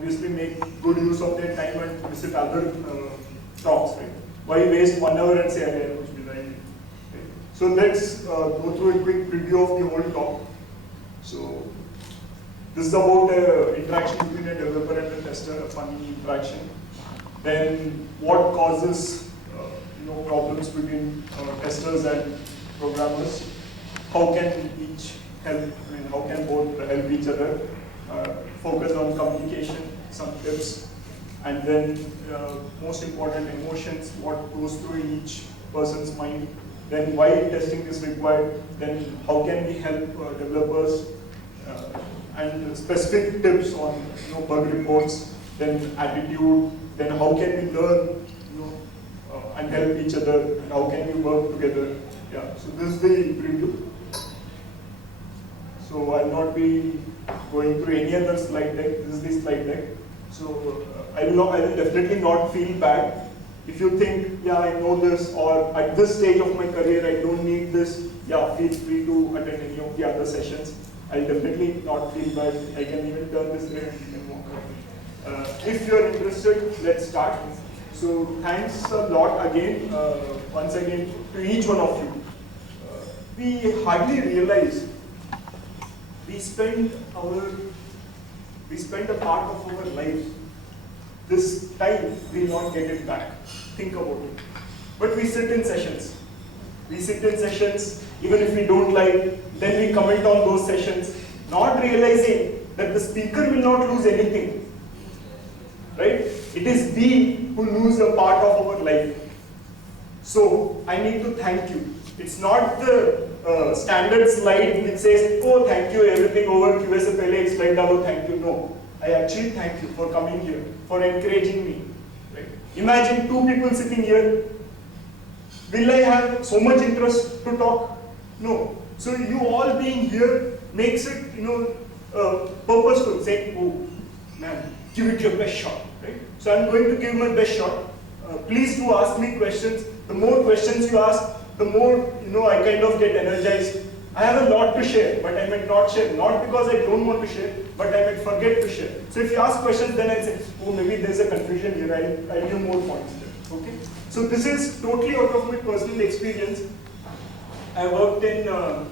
obviously make good use of their time and visit other talks, right? Why waste 1 hour and say again, which will I need? Right? So let's go through a quick preview of the whole talk. So this is about interaction between a developer and a tester, a funny interaction. Then what causes problems between testers and programmers? How can each help? I mean, how can both help each other? Focus on communication, some tips, and then most important, emotions, what goes through each person's mind. Then why testing is required. Then how can we help developers? And specific tips on bug reports. Then attitude. Then how can we learn and help each other, and how can we work together. Yeah, so this is the preview. So I'll not be going through any other slide deck. This is the slide deck. So I will definitely not feel bad if you think, yeah, I know this, or at this stage of my career I don't need this. Yeah, feel free to attend any of the other sessions. I'll definitely not feel bad. I can even turn this way and you can walk out. If you're interested, let's start. So thanks a lot again, once again, to each one of you. We hardly realize we spend a part of our life. This time we'll not get it back. Think about it. But we sit in sessions. Even if we don't like, then we comment on those sessions, not realizing that the speaker will not lose anything. Right? It is we who lose a part of our life. So I need to thank you. It's not the standard slide which says, oh, thank you, everything over, QA se pehle ek slide dalo, thank you. No, I actually thank you for coming here, for encouraging me. Right? Imagine 2 people sitting here. Will I have so much interest to talk? No. So you all being here makes it, purposeful. Say, oh, man, give it your best shot. Right? So I'm going to give my best shot. Please do ask me questions. The more questions you ask, the more I kind of get energized. I have a lot to share, but I might not share. Not because I don't want to share, but I might forget to share. So if you ask questions, then I'll say, oh, maybe there's a confusion here. I'll give more points there. Okay? So this is totally out of my personal experience. I worked in a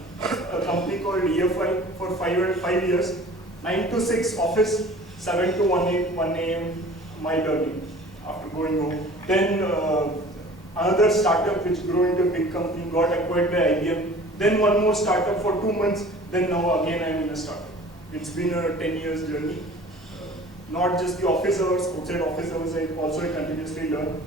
company called EFI for 5 years. 9 to 6 office, 7 to 1 a.m. my learning after going home. Then another startup which grew into a big company, got acquired by IBM. Then one more startup for 2 months. Then now again I'm in a startup. It's been a 10 years journey. Not just the office hours, outside office hours, I continuously learn.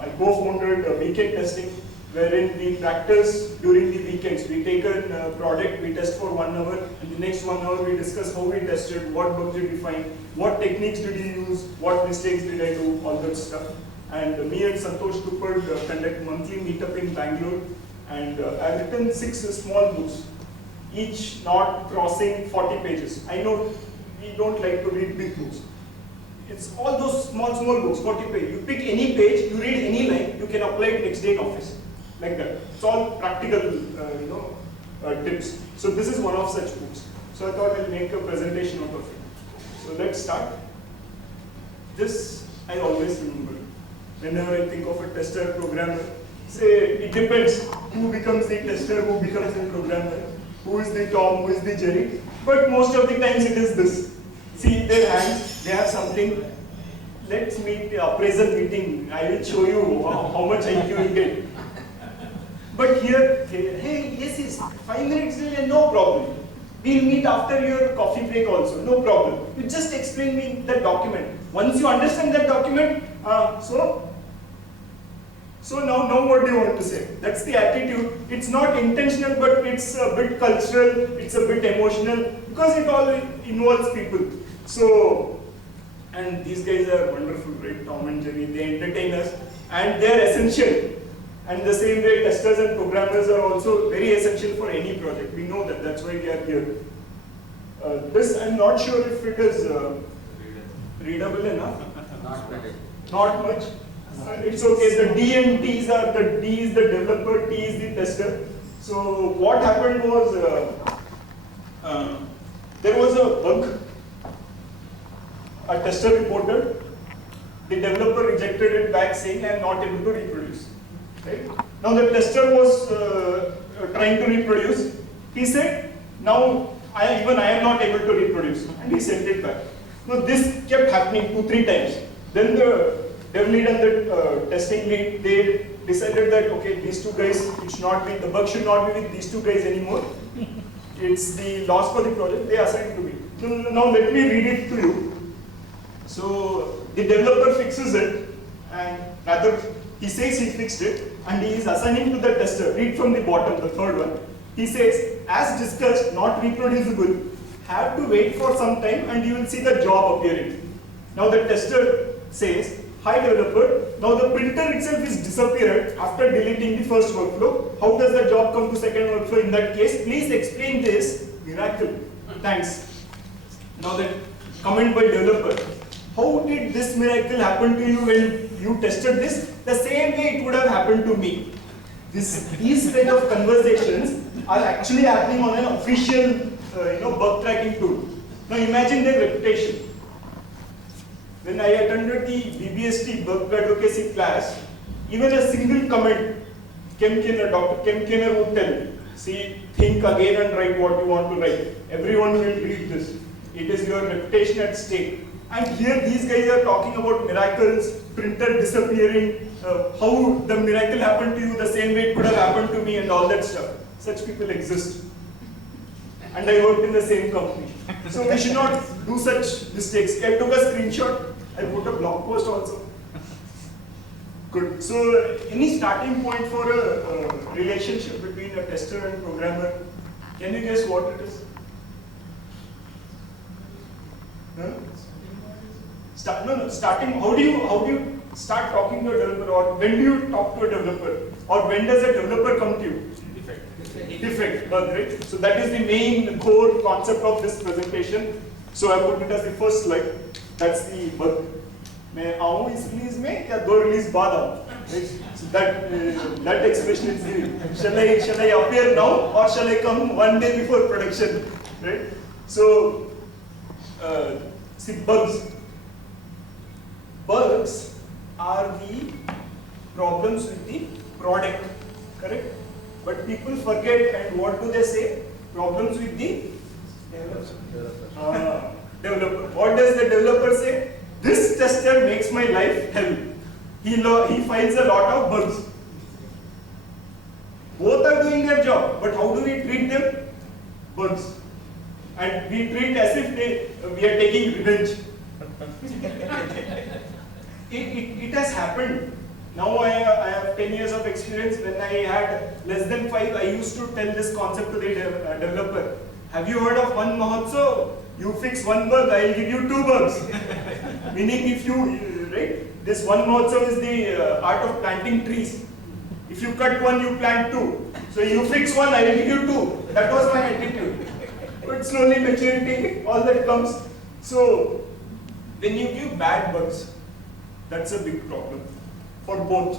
I co-founded weekend testing, wherein we practice during the weekends. We take a product, we test for 1 hour, and the next 1 hour we discuss how we tested, what bugs did we find, what techniques did you use, what mistakes did I do, all that stuff. And me and Santosh Tupad conduct monthly meetup in Bangalore, and I've written 6 small books, each not crossing 40 pages. I know we don't like to read big books. It's all those small books, 40 pages. You pick any page, you read any line, you can apply it next day in office. Like that. It's all practical, tips. So this is one of such books. So I thought I'll make a presentation out of it. So let's start. This I always remember. Whenever I think of a tester, programmer, say it depends who becomes the tester, who becomes the programmer, who is the Tom, who is the Jerry. But most of the times it is this. See their hands, they have something. Let's meet the appraisal meeting. I will show you how much IQ you get. But here, hey, yes, 5 minutes delay, no problem. We'll meet after your coffee break also, no problem. You just explain me the document. Once you understand that document, so now what do you want to say? That's the attitude. It's not intentional, but it's a bit cultural, it's a bit emotional, because it all involves people. So, and these guys are wonderful, right? Tom and Jerry, they entertain us, and they're essential. And the same way, testers and programmers are also very essential for any project. We know that, that's why we are here. This, I'm not sure if it is readable enough. Not much. It's okay. The D and T's are, the D is the developer, T is the tester. So what happened was, there was a bug. a tester reported, the developer rejected it back saying I am not able to reproduce. Right? Now the tester was trying to reproduce. He said, now even I am not able to reproduce, and he sent it back. Now this kept happening 2-3 times. Then the dev lead and the testing lead, they decided that okay, these two guys, it should not be, the bug should not be with these two guys anymore. It's the loss for the project. They assigned to me. Now let me read it to you. So the developer fixes it, and rather he says he fixed it, and he is assigning to the tester. Read from the bottom, the third one. He says, as discussed, not reproducible. Have to wait for some time, and you will see the job appearing. Now the tester says, hi developer, now the printer itself is disappeared after deleting the first workflow. How does the job come to second workflow in that case? Please explain this miracle. Thanks. Now the comment by developer. How did this miracle happen to you when you tested this? The same way it would have happened to me. These kind of conversations are actually happening on an official bug tracking tool. Now imagine their reputation. When I attended the BBST bug advocacy class, even a single comment, Dr. Kem Kenner would tell, see, think again and write what you want to write. Everyone will read this. It is your reputation at stake. And here these guys are talking about miracles, printer disappearing, how the miracle happened to you the same way it could have happened to me and all that stuff. Such people exist. And I worked in the same company. So we should not do such mistakes. I took a screenshot. I put a blog post also. Good. So any starting point for a relationship between a tester and programmer? Can you guess what it is? Huh? Starting. How do you start talking to a developer, or when do you talk to a developer, or when does a developer come to you? Defect, bug, right? So that is the main core concept of this presentation. So I put it as the first slide. That's the bug. मैं आऊँ इस release में या 2 release बाद आऊँ? So that expression is given. Shall I appear now, or shall I come one day before production? Right? So see, bugs. Bugs are the problems with the product, correct? But people forget, and what do they say? Problems with the developer. What does the developer say? This tester makes my life hell. He finds a lot of bugs. Both are doing their job, but how do we treat them? Bugs. And we treat as if we are taking revenge. It has happened. Now I have 10 years of experience. When I had less than 5, I used to tell this concept to the developer. Have you heard of one Mahotsav? You fix one bug, I will give you 2 bugs. Meaning if you, right? This one Mahotsav is the art of planting trees. If you cut one, you plant 2. So you fix one, I will give you 2. That was my attitude. But slowly maturity, all that comes. So when you give bad bugs, that's a big problem for both.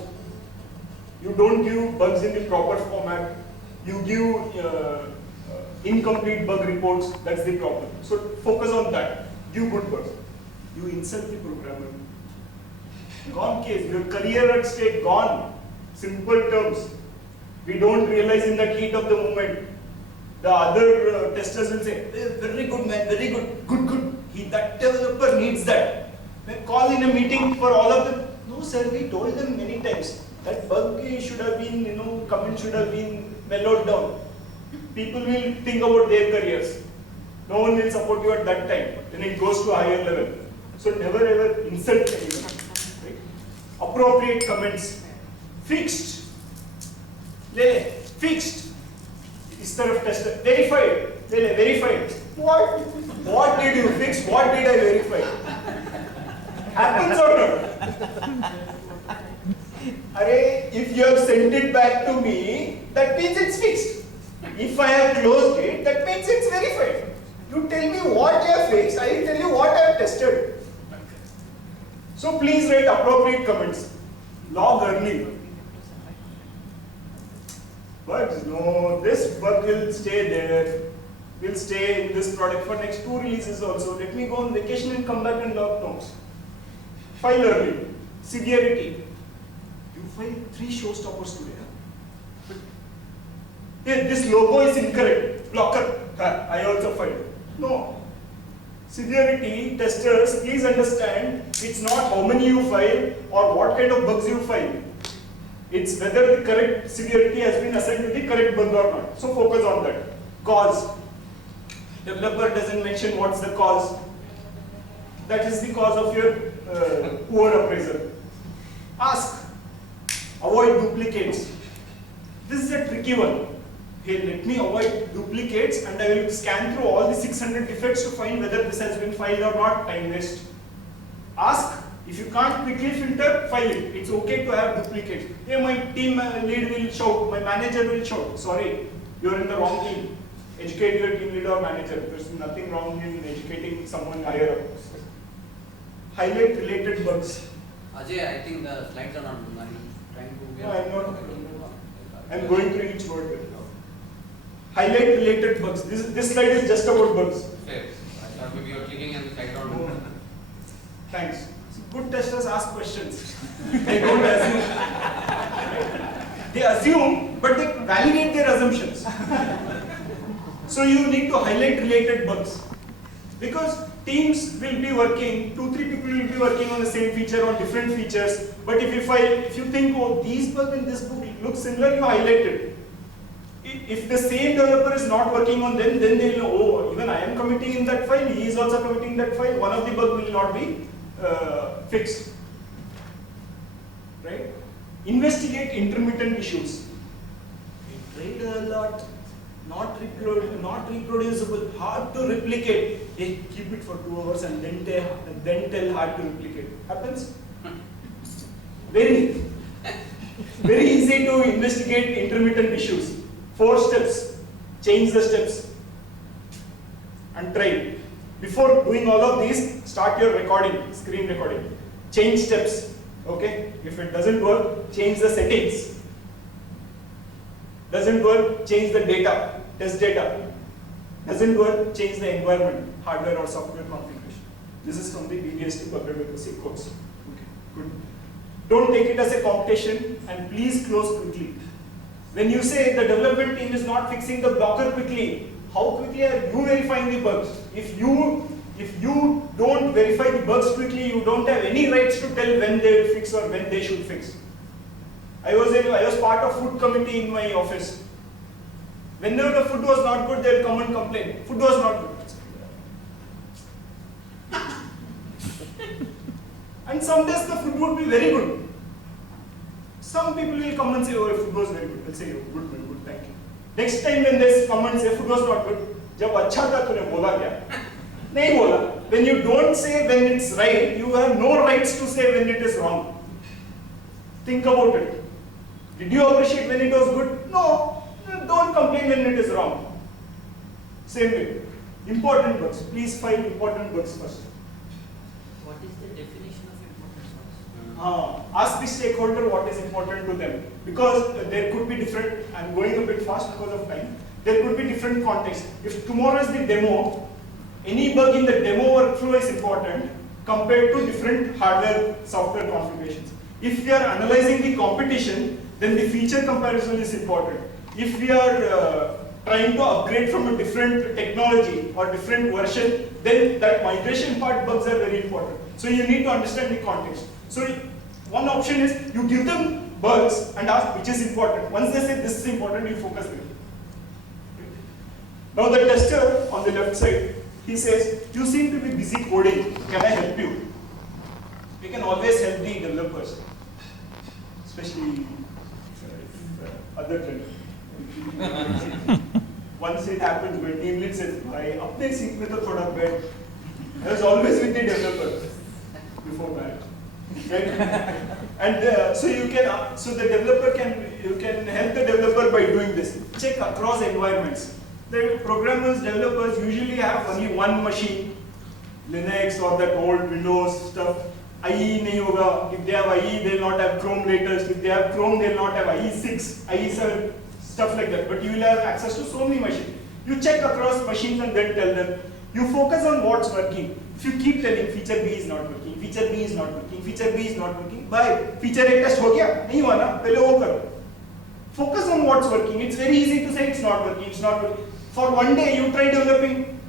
You don't give bugs in the proper format. You give incomplete bug reports. That's the problem. So focus on that. Give good bugs. You insult the programmer. Gone case. Your career at stake. Gone. Simple terms. We don't realize in that heat of the moment. The other testers will say, very good man, very good, good. That developer needs that. When call in a meeting for all of them. No sir, we told them many times. That bug should have been, comment should have been mellowed down. People will think about their careers. No one will support you at that time. Then it goes to a higher level. So never ever insult anyone. Right? Appropriate comments. Fixed. Fixed. Is तरफ tester. Verified. Verified. What? What did you fix? What did I verify? Happens or not? If you have sent it back to me, that means it's fixed. If I have closed it, that means it's verified. You tell me what you have fixed, I will tell you what I have tested. So please write appropriate comments. Log early. Bugs, no, this bug will stay there. We'll stay in this product for next 2 releases also. Let me go on vacation and come back and log notes. File early. Severity. You file 3 showstoppers today. Huh? Hey, this logo is incorrect. Blocker. I also filed. No. Severity, testers, please understand, it's not how many you file or what kind of bugs you file. It's whether the correct severity has been assigned to the correct bug or not. So focus on that. Cause. Developer doesn't mention what's the cause. That is the cause of your poor appraisal. Ask. Avoid duplicates. This is a tricky one. Hey, let me avoid duplicates and I will scan through all the 600 defects to find whether this has been filed or not. Time waste. Ask. If you can't quickly filter, file it. It's okay to have duplicates. Hey, my team lead will shout, my manager will shout. Sorry, you're in the wrong team. Educate your team lead or manager. There's nothing wrong in educating someone higher up. Highlight related bugs. Ajay, I think the slides are not. I'm trying to. No, I'm not. I'm going through each word. Highlight related bugs. This slide is just about bugs. Fair. I thought maybe you're clicking and the slide not. Thanks. Good testers ask questions. They don't assume. They assume, but they validate their assumptions. So you need to highlight related bugs. Because teams will be working, 2-3 people will be working on the same feature or different features. But if you think, oh, these bugs in this book look similar, you highlight it. If the same developer is not working on them, then they'll know, oh, even I am committing in that file, he is also committing that file, one of the bugs will not be fixed. Right? Investigate intermittent issues. We tried a lot. Not reproducible, hard to replicate. Hey, keep it for 2 hours and then tell hard to replicate. Happens? Very easy to investigate intermittent issues. 4 steps. Change the steps and try. Before doing all of these, start your recording, screen recording. Change steps. Okay? If it doesn't work, change the settings. Doesn't work, change the data, test data. Doesn't work, change the environment, hardware or software configuration. This is from the BDST bug advocacy course. Okay, good. Don't take it as a competition and please close quickly. When you say the development team is not fixing the blocker quickly, how quickly are you verifying the bugs? If you don't verify the bugs quickly, you don't have any rights to tell when they will fix or when they should fix. I was part of food committee in my office. Whenever the food was not good, they will come and complain. Food was not good. And some days the food would be very good. Some people will come and say, oh, food was very good. They'll say, oh, good, thank you. Next time when they come and say, food was not good, जब अच्छा था तूने बोला क्या? नहीं बोला. When you don't say when it's right, you have no rights to say when it is wrong. Think about it. Did you appreciate when it was good? No. Don't complain when it is wrong. Same way. Important bugs. Please find important bugs first. What is the definition of important bugs? Ask the stakeholder what is important to them. Because there could be different, I'm going a bit fast because of time, there could be different contexts. If tomorrow is the demo, any bug in the demo workflow is important compared to different hardware, software configurations. If we are analyzing the competition, then the feature comparison is important. If we are trying to upgrade from a different technology or different version, then that migration part bugs are very important. So you need to understand the context. So one option is you give them bugs and ask which is important. Once they say this is important, you focus there. Now the tester on the left side, he says, you seem to be busy coding, can I help you? We can always help the developers, especially other developers. Once it happens, when team lead says, "I अपने seat में तो थोड़ा बैठ." I was always with the developer before that, right? And so the developer you can help the developer by doing this. Check across environments. The programmers, developers usually have only one machine, Linux or that old Windows stuff. IE nahi hoga. If they have IE, they will not have Chrome latest. If they have Chrome, they will not have IE6, IE7. Stuff like that, but you will have access to so many machines. You check across machines and then tell them. You focus on what's working. If you keep telling feature B is not working, feature B is not working, feature B is not working, bye. Feature A test हो गया? नहीं हुआ ना? पहले वो करो. Focus on what's working. It's very easy to say it's not working, it's not working. For one day you try developing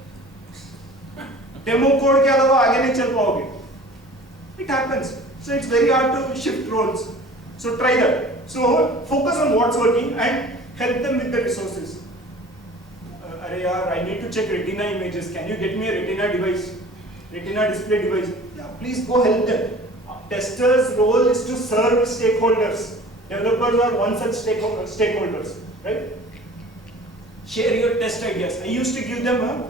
demo code के अलावा आगे नहीं चल पाओगे. It happens. So it's very hard to shift roles. So try that. So focus on what's working and help them with the resources. Arey yaar, I need to check retina images. Can you get me a retina device? Retina display device. Yeah, please go help them. Testers' role is to serve stakeholders. Developers are one such stakeholders, right? Share your test ideas. I used to give them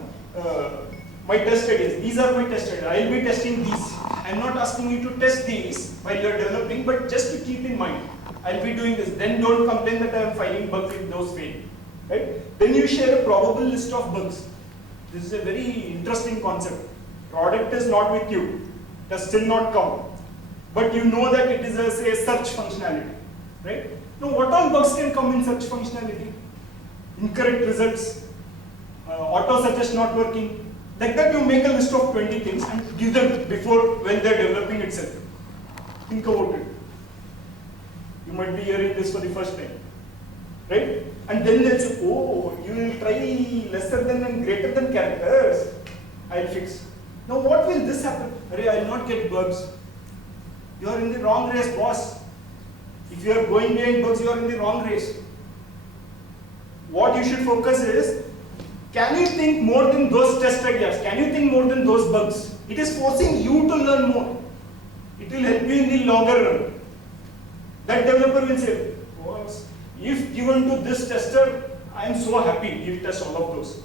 my test ideas. These are my test ideas. I will be testing these. I am not asking you to test these while you are developing, but just to keep in mind. I will be doing this. Then don't complain that I am finding bugs if those fail. Right? Then you share a probable list of bugs. This is a very interesting concept. Product is not with you. It has still not come. But you know that it is a search functionality. Right? Now what all bugs can come in search functionality? Incorrect results, auto suggest not working. Like that you make a list of 20 things and give them before when they are developing itself. Think about it. You might be hearing this for the first time. Right? And then they'll say, oh, you will try lesser than and greater than characters. I'll fix. Now what will this happen? Arey, I'll not get bugs. You are in the wrong race, boss. If you are going behind bugs, you are in the wrong race. What you should focus is, can you think more than those test ideas? Can you think more than those bugs? It is forcing you to learn more. It will help you in the longer run. That developer will say, boss, if given to this tester, I am so happy, he'll test all of those.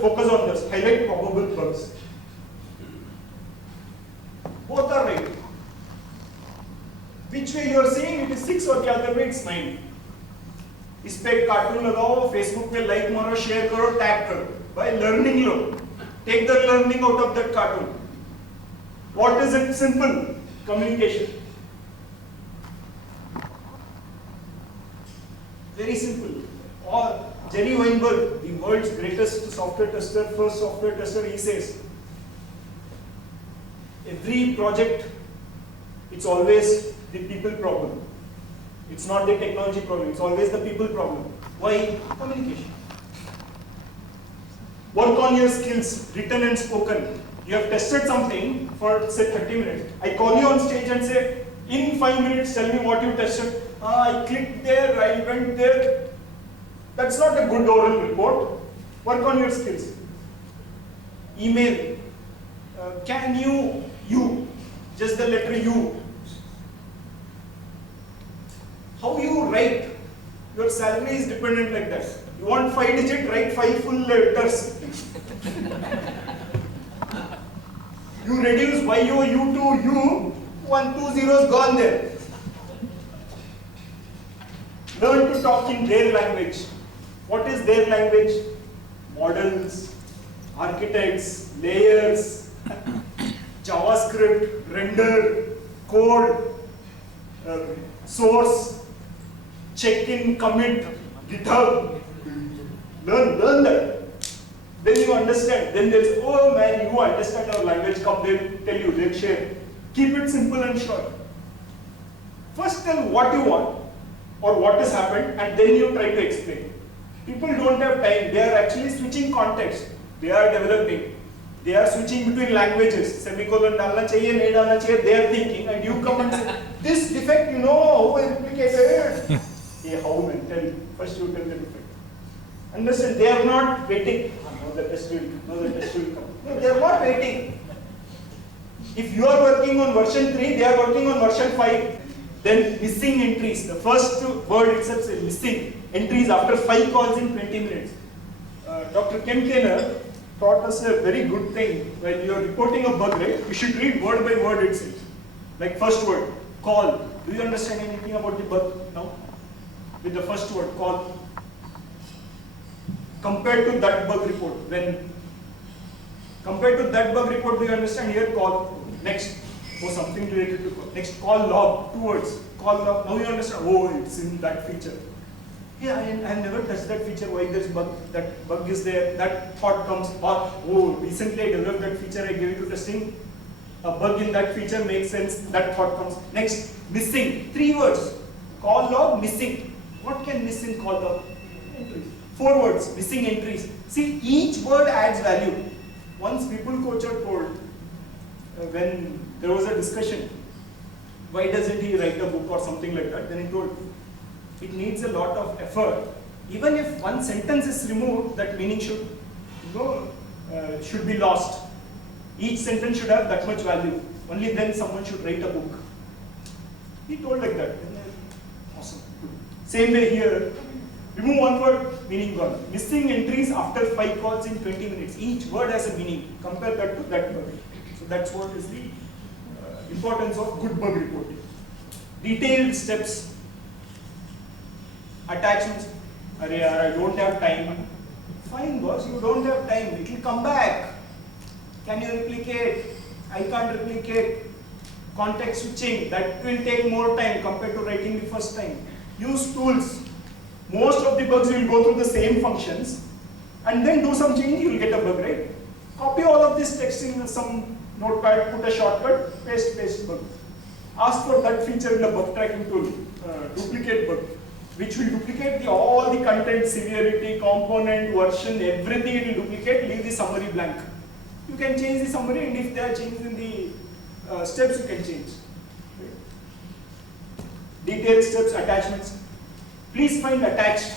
Focus on this, highlight probable bugs. Both are right. Which way you are saying it is 6 or क्या other way it's 9. इस पे एक cartoon लगाओ, Facebook पे like मारो, share करो, tag करो. By learning low. Take the learning out of that cartoon. What is it? Simple. Communication. Very simple. Or Jerry Weinberg, the world's greatest software tester, first software tester, he says, every project, it's always the people problem. It's not the technology problem, it's always the people problem. Why? Communication. Work on your skills, written and spoken. You have tested something for say 30 minutes. I call you on stage and say, in 5 minutes tell me what you tested. I clicked there, I went there. That's not a good oral report. Work on your skills. Email. Can you, just the letter U. How you write, your salary is dependent like that. You want 5 digit, write 5 full letters. You reduce YO, U to U, 1, 2 zeros gone there. Learn to talk in their language. What is their language? Models, architects, layers, JavaScript, render, code, source, check-in, commit, GitHub. Learn that. Then you understand. Then they'll say, oh man, you understand our language. Come, they'll tell you, they'll share. Keep it simple and short. First tell what you want or what has happened, and then you try to explain. People don't have time. They are actually switching context. They are developing. They are switching between languages. Semicolon डालना चाहिए, नहीं डालना चाहिए. They are thinking, and you come and say, this defect, you know, how implicated. Hey, how man? Tell me. First you tell the defect. Understand? They are not waiting. No, the test will come. No, they are not waiting. If you are working on version 3, they are working on version 5. Then missing entries. The first word itself is missing entries after 5 calls in 20 minutes. Dr. Ken Kenner taught us a very good thing. When you are reporting a bug, right, you should read word by word itself. Like first word, call. Do you understand anything about the bug now? With the first word, call. Compared to that bug report, compared to that bug report, do you understand here? Call. Next, or something related to call. Next, call log, 2 words. Call log. Now you understand. Oh, it's in that feature. Yeah, I have never touched that feature, why there's bug, that bug is there, that thought comes, or, oh, recently I developed that feature, I gave it to testing, a bug in that feature makes sense, that thought comes. Next, missing, 3 words, call log, missing. What can miss in call log? Entries. 4 words, missing entries. See, each word adds value. Once people coach are told, when there was a discussion, why doesn't he write a book or something like that, then he told, it needs a lot of effort. Even if one sentence is removed, that meaning should, should be lost. Each sentence should have that much value. Only then someone should write a book. He told like that. Awesome. Same way here. Remove 1 word, meaning gone. Missing entries after 5 calls in 20 minutes. Each word has a meaning. Compare that to that word. So that's what is the importance of good bug reporting. Detailed steps. Attachments. I don't have time. Fine, boss, you don't have time. It will come back. Can you replicate? I can't replicate. Context switching. That will take more time compared to writing the first time. Use tools. Most of the bugs will go through the same functions and then do some change, you will get a bug, right? Copy all of this text in some notepad, put a shortcut, paste bug. Ask for that feature in the bug tracking tool, duplicate bug, which will duplicate all the content, severity, component, version, everything it will duplicate, leave the summary blank. You can change the summary, and if there are changes in the steps, you can change. Right? Detailed steps, attachments. Please find attached.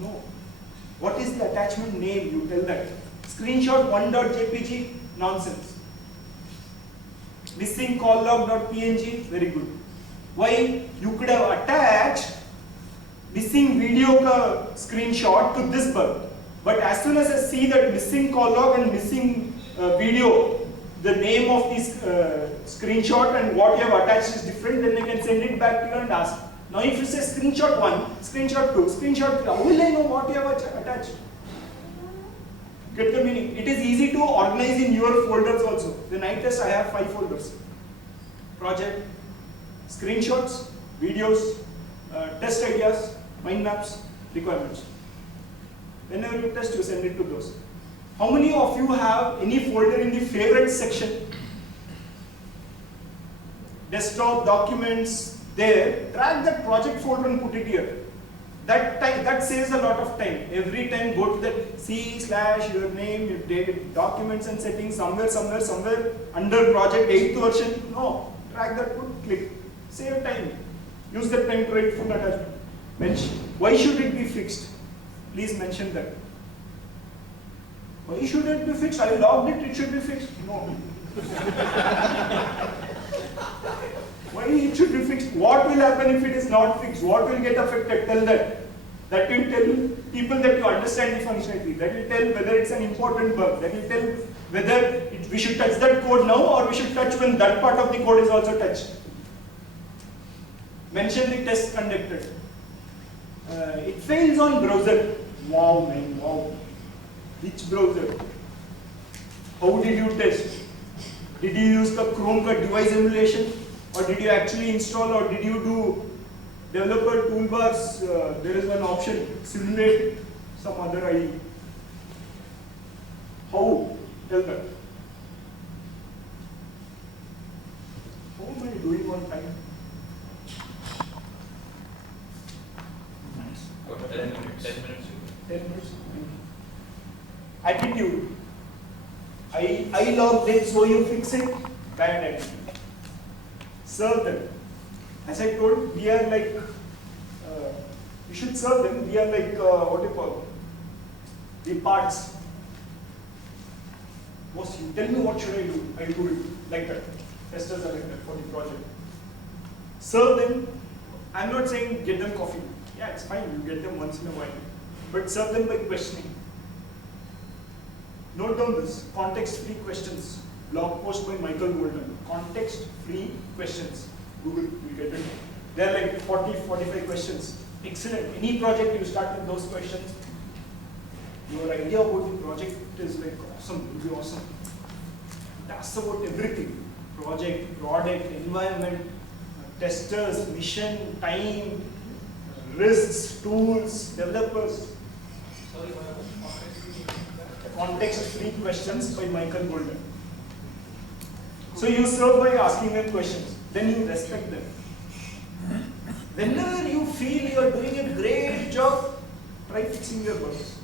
No. What is the attachment name? You tell that. Screenshot 1.jpg, nonsense. Missing call log.png, very good. Why? You could have attached missing video ka screenshot to this bug. But as soon as I see that missing call log and missing video, the name of this screenshot and what you have attached is different, then I can send it back to you and ask. Now if you say screenshot 1, screenshot 2, screenshot 3, how will I know what you have attached? Get the meaning? It is easy to organize in your folders also. When I test, I have 5 folders. Project, screenshots, videos, test ideas, mind maps, requirements. Whenever you test, you send it to those. How many of you have any folder in the favorites section? Desktop, documents, there. Drag that project folder and put it here. That saves a lot of time. Every time go to that C/your name, your date, documents and settings, somewhere under project 8th version. No, drag that, put, click. Save time. Use that time to write full attachment. Why should it be fixed? Please mention that. Why should it be fixed? I logged it, it should be fixed. No. Why it should be fixed? What will happen if it is not fixed? What will get affected? Tell that. That will tell people that you understand the functionality. That will tell whether it's an important bug. That will tell whether we should touch that code now or we should touch when that part of the code is also touched. Mention the test conducted. It fails on browser. Wow, man, wow. Which browser? How did you test? Did you use the Chrome device emulation? Or did you actually install, or did you do developer toolbars? There is one option, simulate some other IE. How? Tell that. How am I doing on time? Nice. 10 minutes. 10 minutes. 10 minutes. Attitude. I log it, so you fix it. Bad attitude. Serve them. As I told, we are like, we should serve them. We are like, what do you call the parts. Boss, you tell me what should I do. I do it like that. Testers are like that for the project. Serve them. I'm not saying get them coffee. Yeah, it's fine. You get them once in a while. But serve them by questioning. Note down this. Context-free questions. Blog post by Michael Golden. Context-free questions. Google will get it. There are like 40, 45 questions. Excellent. Any project you start with those questions, your idea about the project is like awesome. It will be awesome. It asks about everything. Project, product, environment, testers, mission, time, risks, tools, developers. Sorry, Context-free questions by Michael Golden. So you serve by asking them questions, then you respect them. Whenever you feel you are doing a great job, try fixing your bugs.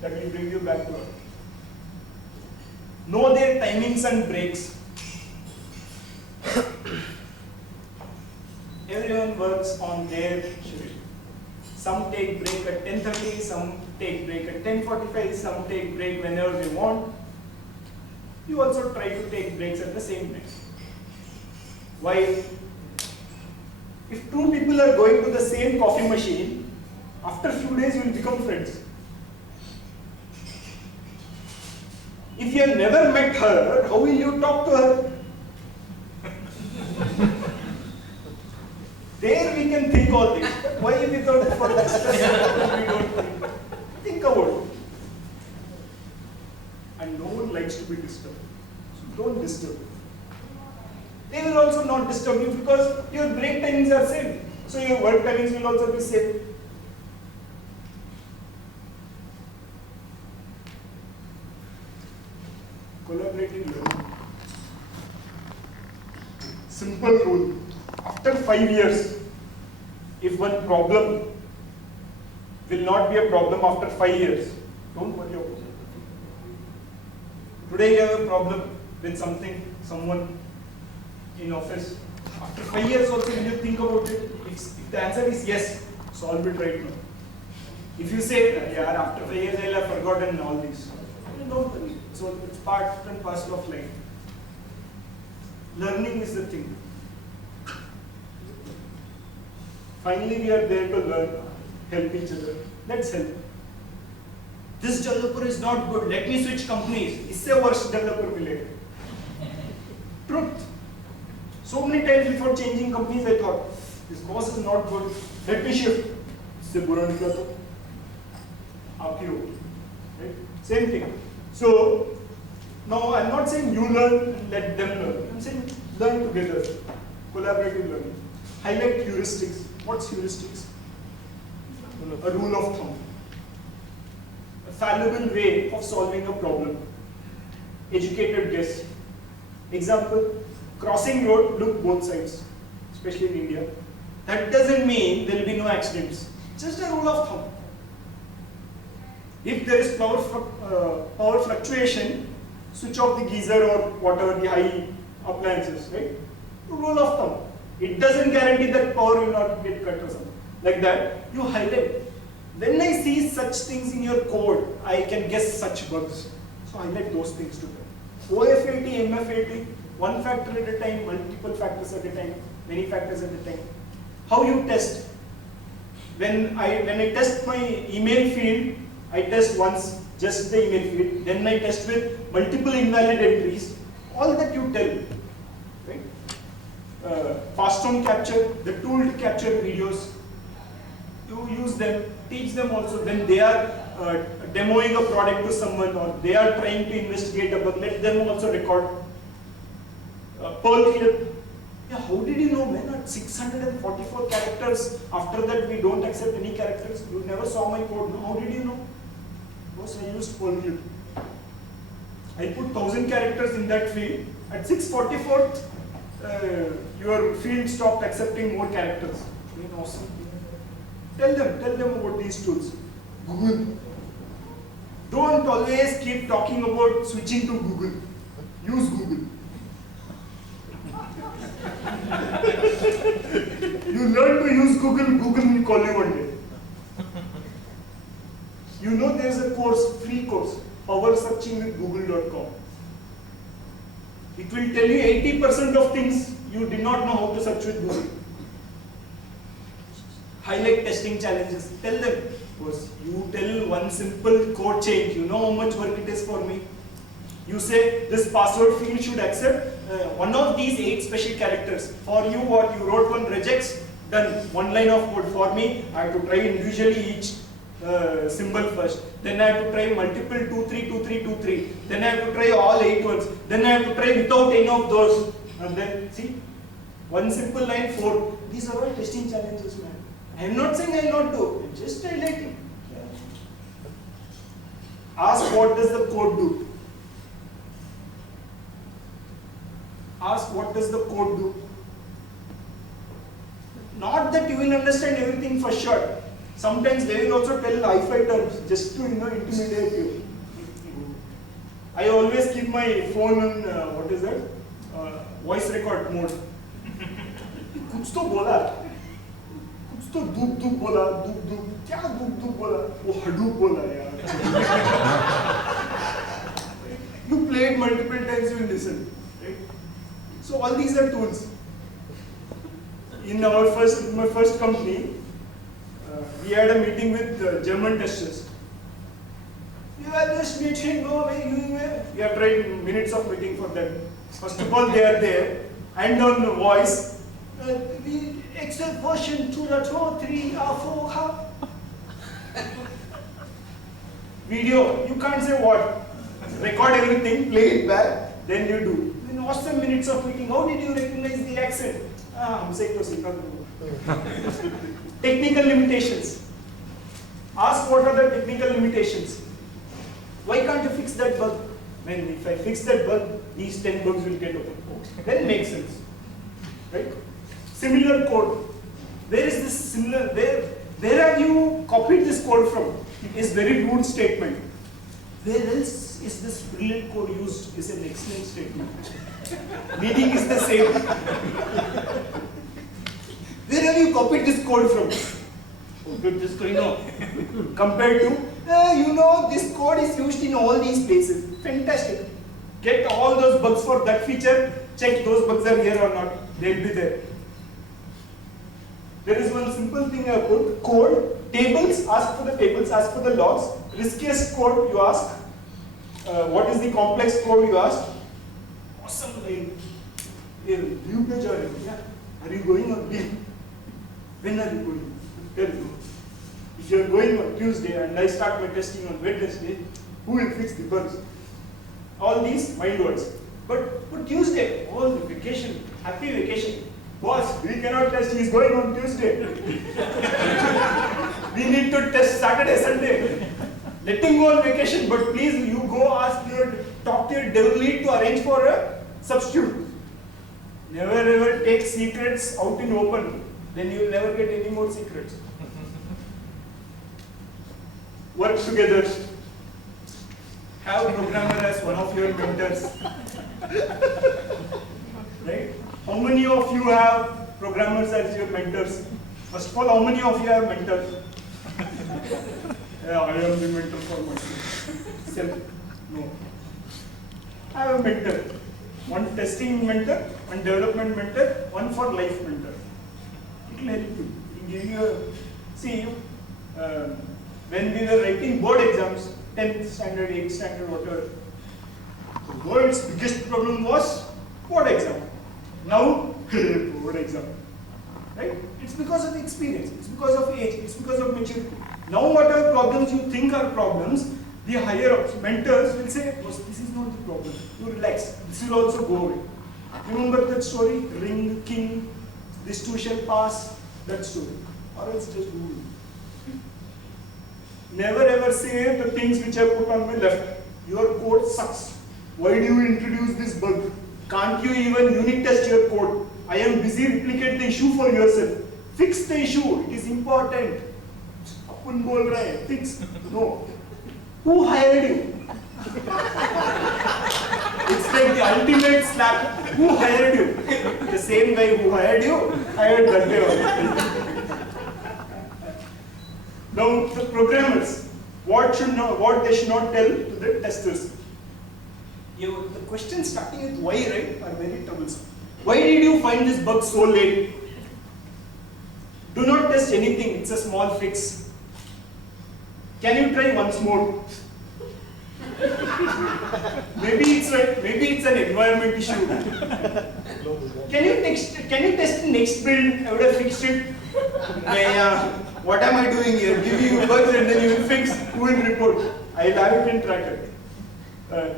That will bring you back to earth. Know their timings and breaks. Everyone works on their schedule. Some take break at 10:30, some take break at 10:45, some take break whenever they want. You also try to take breaks at the same time. Why? If two people are going to the same coffee machine, after a few days you will become friends. If you have never met her, how will you talk to her? There we can think all this, but why without effort discuss we don't think? Think about it. And no one likes to be disturbed. So don't disturb. They will also not disturb you because your break timings are same. So your work timings will also be same. Collaborative learning. Simple rule. After 5 years, if one problem will not be a problem after 5 years, don't worry about it. Today you have a problem with someone in office. After 5 years also, will you think about it? If the answer is yes, solve it right now. If you say, yeah, after 5 years I'll have forgotten all this, don't worry. So it's part and parcel of life. Learning is the thing. Finally, we are there to learn, help each other. Let's help. This developer is not good. Let me switch companies. इससे worse developer मिलेगा. Truth. So many times before changing companies, I thought this boss is not good. Let me shift. इससे बुरा निकला तो आप ही हो. Right? Same thing. So now I'm not saying you learn and let them learn. I'm saying learn together. Collaborative learning. Highlight heuristics. What's heuristics? A rule of thumb. A fallible way of solving a problem. Educated guess. Example, crossing road, look both sides, especially in India. That doesn't mean there will be no accidents. Just a rule of thumb. If there is power fluctuation, switch off the geyser or whatever the high appliances, right? Rule of thumb. It doesn't guarantee that power will not get cut or something. Like that, you highlight. When I see such things in your code, I can guess such bugs. So highlight those things together. OFAT, MFAT, one factor at a time, multiple factors at a time, many factors at a time. How you test? When I test my email field, I test once just the email field. Then I test with multiple invalid entries. All that you tell. Right? Fast tone capture, the tool to capture videos. You use them, teach them also when they are demoing a product to someone or they are trying to investigate a bug, let them also record. Perl clip. Yeah, how did you know, man? At 644 characters, after that we don't accept any characters. You never saw my code. No, how did you know? Because I used Perl clip. I put 1000 characters in that field. At 644, your field stopped accepting more characters. Awesome. Tell them about these tools. Google. Don't always keep talking about switching to Google. Use Google. You learn to use Google, Google will call you one day. You know there's a course, free course, Power Searching with Google.com. It will tell you 80% of things you did not know how to search with Google. Highlight testing challenges. Tell them, because you tell one simple code change, you know how much work it is for me. You say this password field should accept one of these 8 special characters. For you, what you wrote one rejects, done. One line of code. For me, I have to try individually each symbol first. Then I have to try multiple 2, 3, 2, 3, 2, 3. Then I have to try all 8 ones. Then I have to try without any of those. And then see, one simple line 4. These are all testing challenges, man. I am not saying I will not do, I'm just highlighting. Ask what does the code do? Ask what does the code do? Not that you will understand everything for sure. Sometimes they will also tell hi-fi terms just to intimidate you. I always keep my phone on what is that? Voice record mode. कुछ तो बोला, कुछ तो दूब दूब बोला, दूब दूब क्या दूब दूब बोला? वो हडूप बोला यार. You play it multiple times, you will listen. Right? So all these are tools. In my first company, we had a meeting with German testers. You are just meeting, we have tried minutes of meeting for them. First of all, they are there, and on the voice, we Excel version 2.0, 3, 4, video, you can't say what. Record everything, play it back, then you do. In awesome minutes of meeting, how did you recognize the accent? Technical limitations. Ask what are the technical limitations. Why can't you fix that bug? Man, if I fix that bug, these 10 bugs will get open. Then makes sense. Right? Similar code. Where is this similar? Where have you copied this code from? It is very rude statement. Where else is this brilliant code used? Is an excellent statement. Meaning is the same. Where have you copied this code from? Just compared to, this code is used in all these places. Fantastic. Get all those bugs for that feature, check those bugs are here or not. They'll be there. There is one simple thing I put, code, tables, ask for the tables, ask for the logs. Riskiest code you ask. What is the complex code you ask? Awesome line. View page are you? Yeah. Are you going on leave? When are you going? Tell me. If you are going on Tuesday and I start my testing on Wednesday, who will fix the bugs? All these mind words. But Tuesday, all the vacation, happy vacation. Boss, we cannot test, he is going on Tuesday. We need to test Saturday, Sunday. Let him go on vacation, but please you go talk to your dev lead to arrange for a substitute. Never ever take secrets out in open. Then you will never get any more secrets. Work together. Have programmer as one of your mentors. Right? How many of you have programmers as your mentors? First of all, how many of you have mentors? Yeah, I am the mentor for myself. No. I have a mentor. One testing mentor, one development mentor, one for life mentor. It will help you. It will give you when we were writing board exams, 10th standard, 8th standard, whatever, the world's biggest problem was board exam. Now, board exam. Right? It's because of experience, it's because of age, it's because of maturity. Now whatever problems you think are problems, the higher ups, mentors will say, boss, this is not the problem. You relax, this will also go away. Remember that story? Ring, king, this too shall pass, that story. Or else just do it. Never ever say the things which I put on my left. Your code sucks. Why do you introduce this bug? Can't you even unit test your code? I am busy, replicate the issue for yourself. Fix the issue, it is important. Apun bol raha hai, fix. No. Who hired you? It's like the ultimate slap. Who hired you? The same guy who hired you, hired that guy also. Now the programmers, what they should not tell to the testers. The questions starting with why, right, are very troublesome. Why did you find this bug so late? Do not test anything, it's a small fix. Can you try once more? Maybe it's an environment issue. Can you test the next build? I would have fixed it. Yeah. What am I doing here? Give you bugs and then you will fix. Who will report? I'll have it in tracker.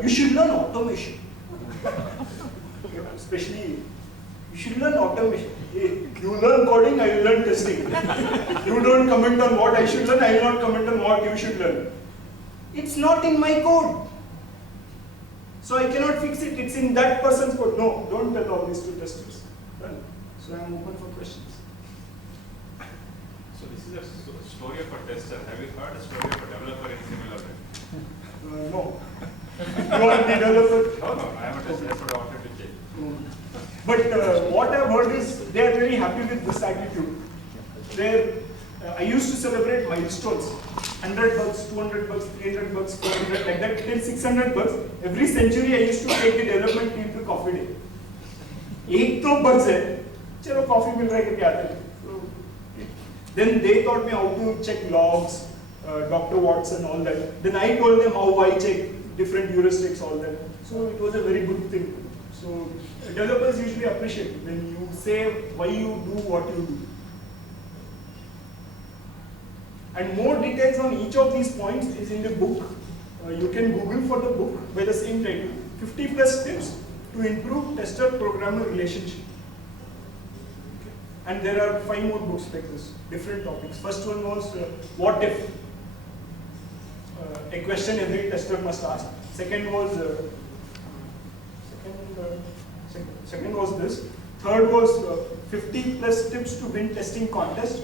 You should learn automation. Especially, you should learn automation. You learn coding, I will learn testing. You don't comment on what I should learn, I will not comment on what you should learn. It's not in my code. So I cannot fix it, it's in that person's code. No, don't tell all this to testers. Done. So I am open for questions. So this is a story of a tester. Have you heard a story of a developer in similar way? No. You are the developer? No, I am a tester. That's what I wanted to check. But what I've heard is they are very happy with this attitude. I used to celebrate milestones. 100 bucks, 200 bucks, 300 bucks, 400, like that till 600 bucks. Every century I used to take the development team to coffee day. 8 bucks hai, chalo coffee mil raha hai kya aate. Then they taught me how to check logs, Dr. Watson, all that. Then I told them how I check different heuristics, all that. So it was a very good thing. So developers usually appreciate when you say why you do what you do. And more details on each of these points is in the book. You can Google for the book by the same title, 50 plus tips to improve tester-programmer relationship. Okay. And there are 5 more books like this, different topics. First one was what if? A question every tester must ask. Second was second was this. Third was 50 plus tips to win testing contest.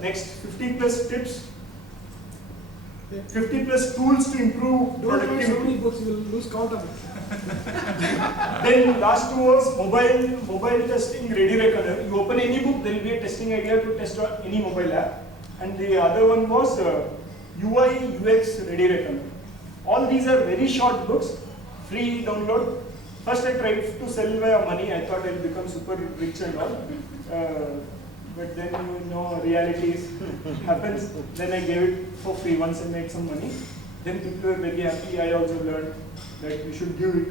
Next, 50 plus tips, 50 plus tools to improve productivity. So many books, you will lose count of it. Then last 2 was mobile testing ready reckoner. You open any book, there will be a testing idea to test any mobile app. And the other one was UI UX ready reckoner. All these are very short books, free download. First I tried to sell via money. I thought I'll become super rich and all. But then reality happens. Then I gave it for free once and made some money. Then people were very happy. I also learned that you should give it.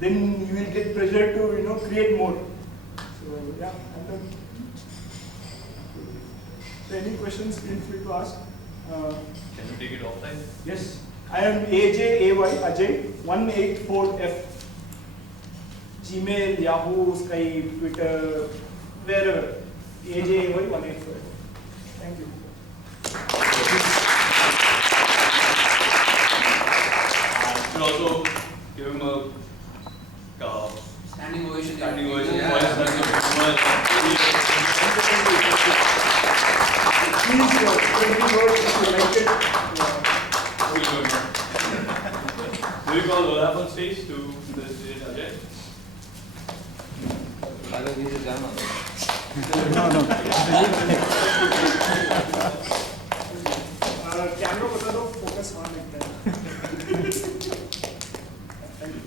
Then you will get pressure to create more. So yeah, I'm done. So any questions? Feel free to ask. Can you take it offline? Yes, I am Ajay Ajay 184F. Gmail, Yahoo, Skype, Twitter, wherever. AJ 184. Thank you. Should also give him a Standing ovation. standing ovation. Yeah. Voice Please, if you like it. Do you call Olaf on stage to the Ajay? I don't need to jam on that. Camera bata do, focus on like that. Thank you.